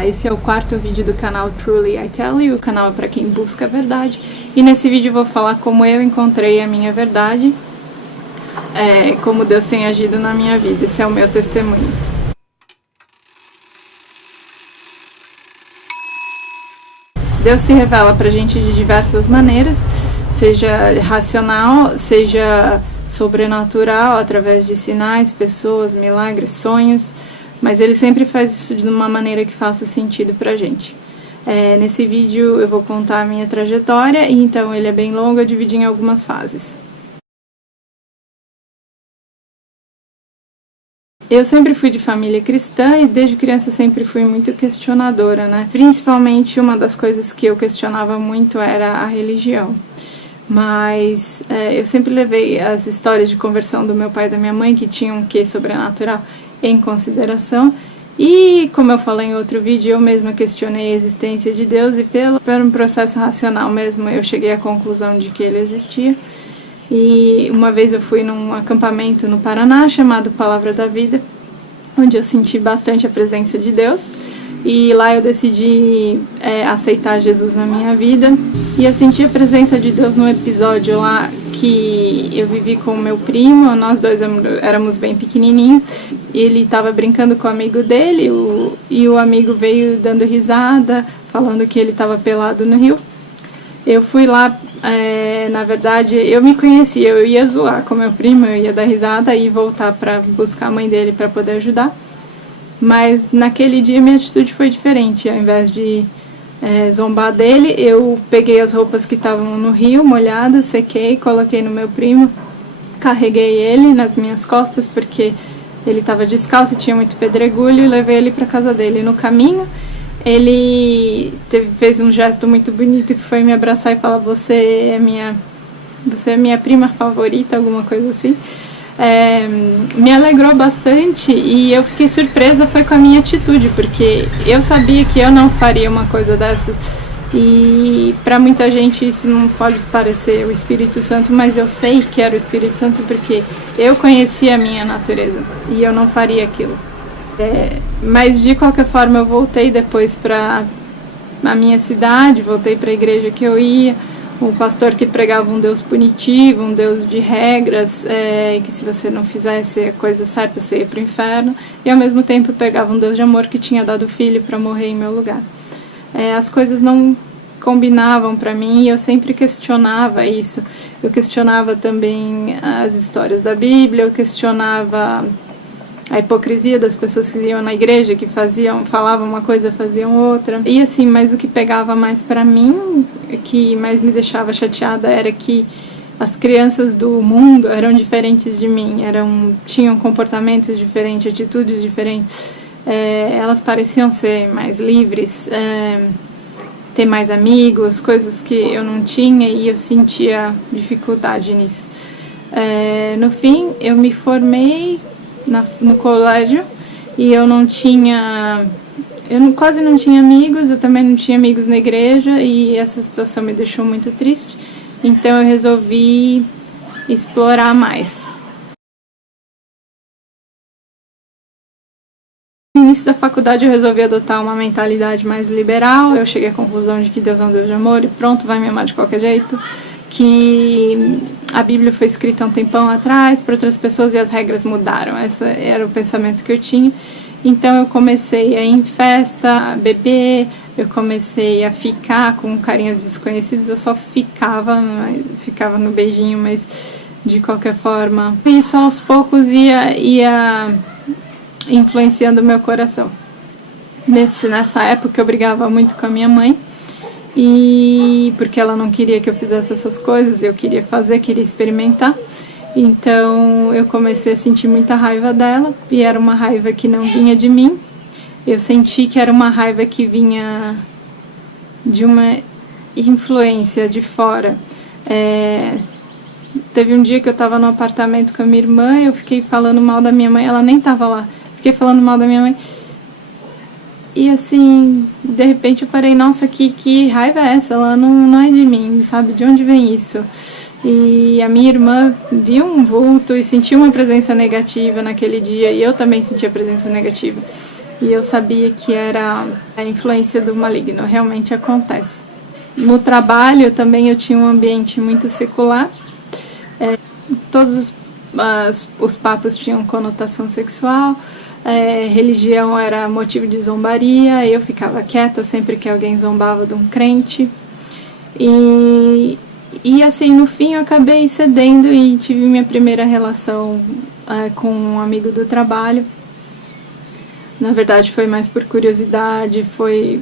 Olá, esse é o quarto vídeo do canal Truly I Tell You, o canal para quem busca a verdade. E nesse vídeo eu vou falar como eu encontrei a minha verdade, como Deus tem agido na minha vida. Esse é o meu testemunho. Deus se revela pra gente de diversas maneiras, seja racional, seja sobrenatural, através de sinais, pessoas, milagres, sonhos, mas Ele sempre faz isso de uma maneira que faça sentido pra gente. Nesse vídeo eu vou contar a minha trajetória, e então ele é bem longo, eu dividi em algumas fases. Eu sempre fui de família cristã e desde criança sempre fui muito questionadora, né? Principalmente uma das coisas que eu questionava muito era a religião. Mas eu sempre levei as histórias de conversão do meu pai e da minha mãe, que tinham um quê sobrenatural, em consideração. E, como eu falei em outro vídeo, eu mesma questionei a existência de Deus e pelo um processo racional mesmo eu cheguei à conclusão de que Ele existia. E uma vez eu fui num acampamento no Paraná chamado Palavra da Vida, onde eu senti bastante a presença de Deus. E lá eu decidi aceitar Jesus na minha vida. E eu senti a presença de Deus num episódio lá que eu vivi com o meu primo. Nós dois éramos bem pequenininhos. Ele estava brincando com o amigo dele e o amigo veio dando risada, falando que ele estava pelado no rio. Eu fui lá, na verdade, eu me conhecia, eu ia zoar com meu primo, eu ia dar risada e voltar para buscar a mãe dele para poder ajudar. Mas naquele dia minha atitude foi diferente. Ao invés de zombar dele, eu peguei as roupas que estavam no rio, molhadas, sequei, coloquei no meu primo, carreguei ele nas minhas costas porque ele estava descalço e tinha muito pedregulho, e levei ele para casa dele. No caminho, ele fez um gesto muito bonito que foi me abraçar e falar: você é minha prima favorita, alguma coisa assim. Me alegrou bastante e eu fiquei surpresa foi com a minha atitude, porque eu sabia que eu não faria uma coisa dessa. E para muita gente isso não pode parecer o Espírito Santo, mas eu sei que era o Espírito Santo porque eu conhecia a minha natureza e eu não faria aquilo. Mas de qualquer forma eu voltei depois para a minha cidade, voltei para a igreja que eu ia. O pastor que pregava um Deus punitivo, um Deus de regras, que se você não fizesse a coisa certa você ia para o inferno, e ao mesmo tempo pregava um Deus de amor que tinha dado o filho para morrer em meu lugar. As coisas não combinavam para mim e eu sempre questionava isso. Eu questionava também as histórias da Bíblia, eu questionava a hipocrisia das pessoas que iam na igreja, que falavam uma coisa, faziam outra. E assim, mas o que pegava mais pra mim, que mais me deixava chateada, era que as crianças do mundo eram diferentes de mim, tinham comportamentos diferentes, atitudes diferentes. Elas pareciam ser mais livres, ter mais amigos, coisas que eu não tinha, e eu sentia dificuldade nisso. No fim, eu me formei no colégio e eu quase não tinha amigos, eu também não tinha amigos na igreja, e essa situação me deixou muito triste, então eu resolvi explorar mais. No início da faculdade eu resolvi adotar uma mentalidade mais liberal. Eu cheguei à conclusão de que Deus é um Deus de amor e pronto, vai me amar de qualquer jeito, que a Bíblia foi escrita há um tempão atrás para outras pessoas e as regras mudaram. Esse era o pensamento que eu tinha. Então eu comecei a ir em festa, a beber, eu comecei a ficar com carinhas desconhecidos. Eu só ficava no beijinho, mas de qualquer forma isso aos poucos ia influenciando o meu coração. Nessa época eu brigava muito com a minha mãe, e porque ela não queria que eu fizesse essas coisas, eu queria fazer, queria experimentar. Então eu comecei a sentir muita raiva dela, e era uma raiva que não vinha de mim. Eu senti que era uma raiva que vinha de uma influência de fora. Teve um dia que eu estava no apartamento com a minha irmã, eu fiquei falando mal da minha mãe, ela nem estava lá, fiquei falando mal da minha mãe. E assim, de repente eu parei, nossa, que raiva é essa? Ela não é de mim, sabe? De onde vem isso? E a minha irmã viu um vulto e sentiu uma presença negativa naquele dia, e eu também senti a presença negativa. e eu sabia que era a influência do maligno, realmente acontece. No trabalho também eu tinha um ambiente muito secular, todos os papos tinham conotação sexual, religião era motivo de zombaria, eu ficava quieta sempre que alguém zombava de um crente. E assim, no fim eu acabei cedendo e tive minha primeira relação com um amigo do trabalho. Na verdade foi mais por curiosidade, foi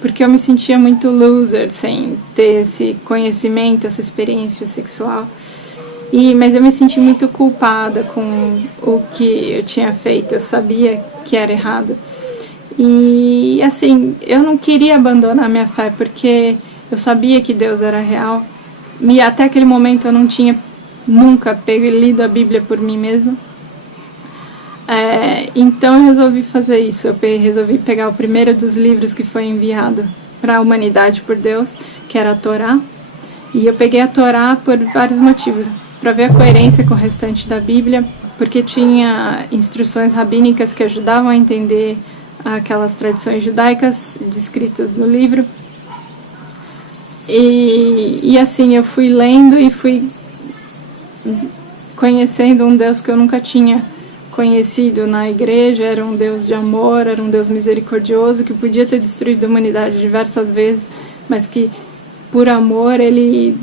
porque eu me sentia muito loser sem ter esse conhecimento, essa experiência sexual. Mas eu me senti muito culpada com o que eu tinha feito, eu sabia que era errado. E assim, eu não queria abandonar minha fé, porque eu sabia que Deus era real. E até aquele momento eu não tinha nunca lido a Bíblia por mim mesma. Então eu resolvi fazer isso, eu resolvi pegar o primeiro dos livros que foi enviado para a humanidade por Deus, que era a Torá. E eu peguei a Torá por vários motivos. Para ver a coerência com o restante da Bíblia, porque tinha instruções rabínicas que ajudavam a entender aquelas tradições judaicas descritas no livro. E assim, eu fui lendo e fui conhecendo um Deus que eu nunca tinha conhecido na igreja. Era um Deus de amor, era um Deus misericordioso, que podia ter destruído a humanidade diversas vezes, mas que por amor ele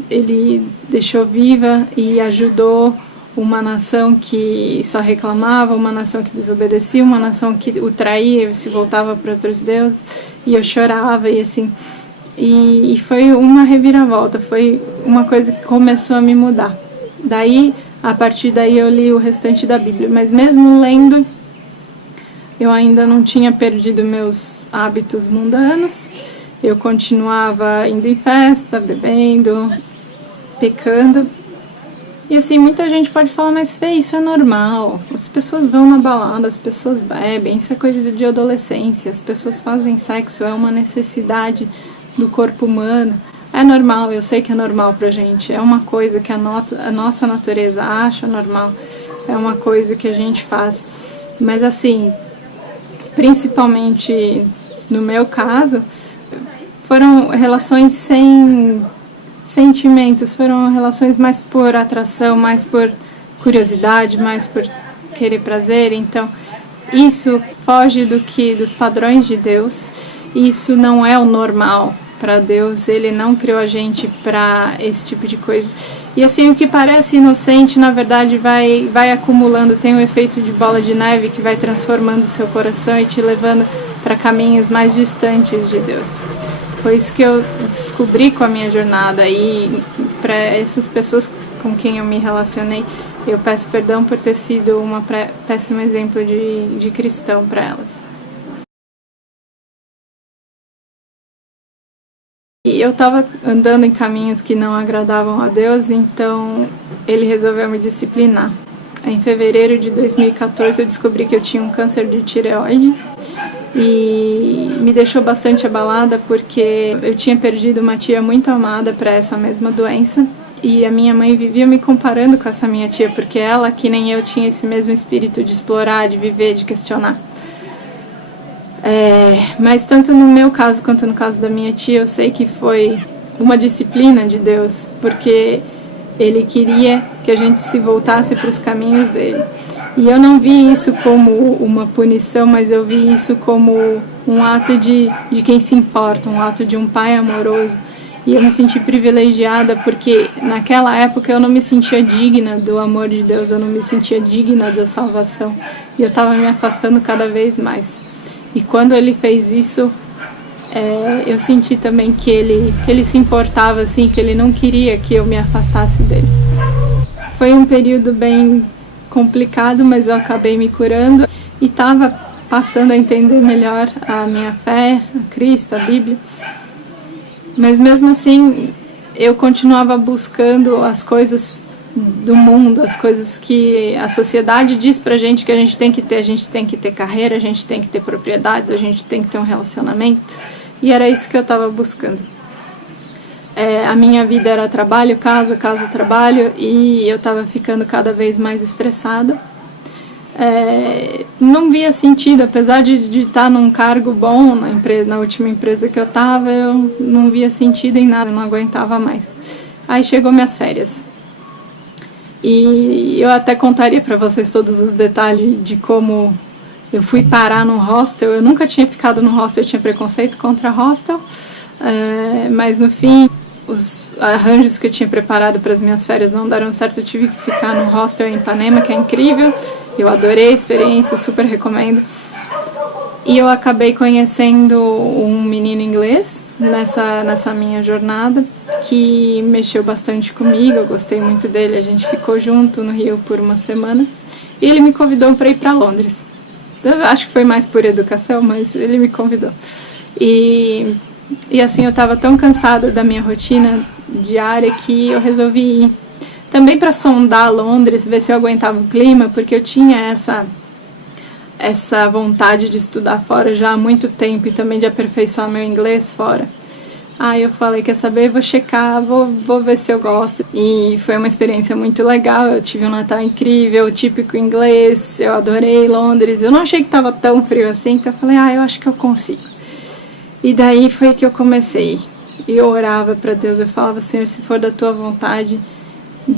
deixou viva e ajudou uma nação que só reclamava, uma nação que desobedecia, uma nação que o traía e se voltava para outros deuses. E eu chorava e assim, e foi uma reviravolta, foi uma coisa que começou a me mudar. Daí, a partir daí eu li o restante da Bíblia, mas mesmo lendo, eu ainda não tinha perdido meus hábitos mundanos. Eu continuava indo em festa, bebendo, pecando. E assim, muita gente pode falar, mas Fê, isso é normal. As pessoas vão na balada, as pessoas bebem, isso é coisa de adolescência. As pessoas fazem sexo, é uma necessidade do corpo humano. É normal, eu sei que é normal pra gente. É uma coisa que a nossa natureza acha normal. É uma coisa que a gente faz. Mas assim, principalmente no meu caso, foram relações sem sentimentos, foram relações mais por atração, mais por curiosidade, mais por querer prazer. Então, isso foge dos padrões de Deus. Isso não é o normal para Deus. Ele não criou a gente para esse tipo de coisa. E assim, o que parece inocente, na verdade, vai acumulando, tem um efeito de bola de neve que vai transformando o seu coração e te levando para caminhos mais distantes de Deus. Foi isso que eu descobri com a minha jornada, e para essas pessoas com quem eu me relacionei, eu peço perdão por ter sido um péssimo exemplo de cristão para elas. E eu estava andando em caminhos que não agradavam a Deus, então ele resolveu me disciplinar. Em fevereiro de 2014 eu descobri que eu tinha um câncer de tireoide, e me deixou bastante abalada porque eu tinha perdido uma tia muito amada para essa mesma doença, e a minha mãe vivia me comparando com essa minha tia, porque ela, que nem eu, tinha esse mesmo espírito de explorar, de viver, de questionar. Mas tanto no meu caso quanto no caso da minha tia, eu sei que foi uma disciplina de Deus, porque ele queria que a gente se voltasse para os caminhos dele. E eu não vi isso como uma punição, mas eu vi isso como um ato de quem se importa, um ato de um pai amoroso. E eu me senti privilegiada porque naquela época eu não me sentia digna do amor de Deus, eu não me sentia digna da salvação. E eu estava me afastando cada vez mais. E quando ele fez isso, eu senti também que ele se importava, assim, que ele não queria que eu me afastasse dele. Foi um período bem complicado, mas eu acabei me curando e estava passando a entender melhor a minha fé, a Cristo, a Bíblia. Mas mesmo assim, eu continuava buscando as coisas do mundo, as coisas que a sociedade diz pra gente que a gente tem que ter. A gente tem que ter carreira, a gente tem que ter propriedades, a gente tem que ter um relacionamento. E era isso que eu estava buscando. A minha vida era trabalho, casa, casa, trabalho, e eu estava ficando cada vez mais estressada. não via sentido, apesar de estar num cargo bom na última empresa que eu estava, eu não via sentido em nada, eu não aguentava mais. Aí chegou minhas férias. E eu até contaria para vocês todos os detalhes de como eu fui parar no hostel. Eu nunca tinha ficado no hostel, eu tinha preconceito contra hostel, mas no fim os arranjos que eu tinha preparado para as minhas férias não deram certo, eu tive que ficar no hostel em Ipanema, que é incrível. Eu adorei a experiência, super recomendo. E eu acabei conhecendo um menino inglês nessa minha jornada, que mexeu bastante comigo, eu gostei muito dele, a gente ficou junto no Rio por uma semana. E ele me convidou para ir para Londres. Eu acho que foi mais por educação, mas ele me convidou. E assim, eu estava tão cansada da minha rotina diária que eu resolvi ir. Também para sondar Londres, ver se eu aguentava o clima, porque eu tinha essa vontade de estudar fora já há muito tempo e também de aperfeiçoar meu inglês fora. Aí eu falei, quer saber, vou checar, vou ver se eu gosto. E foi uma experiência muito legal, eu tive um Natal incrível, típico inglês, eu adorei Londres. Eu não achei que estava tão frio assim, então eu falei, eu acho que eu consigo. E daí foi que eu comecei. E eu orava para Deus, eu falava, Senhor, se for da tua vontade,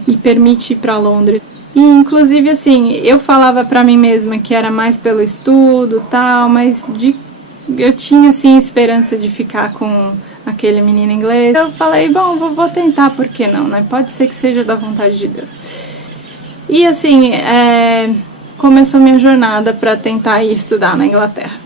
me permite ir para Londres. E inclusive assim, eu falava para mim mesma que era mais pelo estudo, tal, mas eu tinha assim esperança de ficar com aquele menino inglês. Eu falei, bom, vou tentar, por que não, né? Pode ser que seja da vontade de Deus. E assim, começou minha jornada para tentar ir estudar na Inglaterra.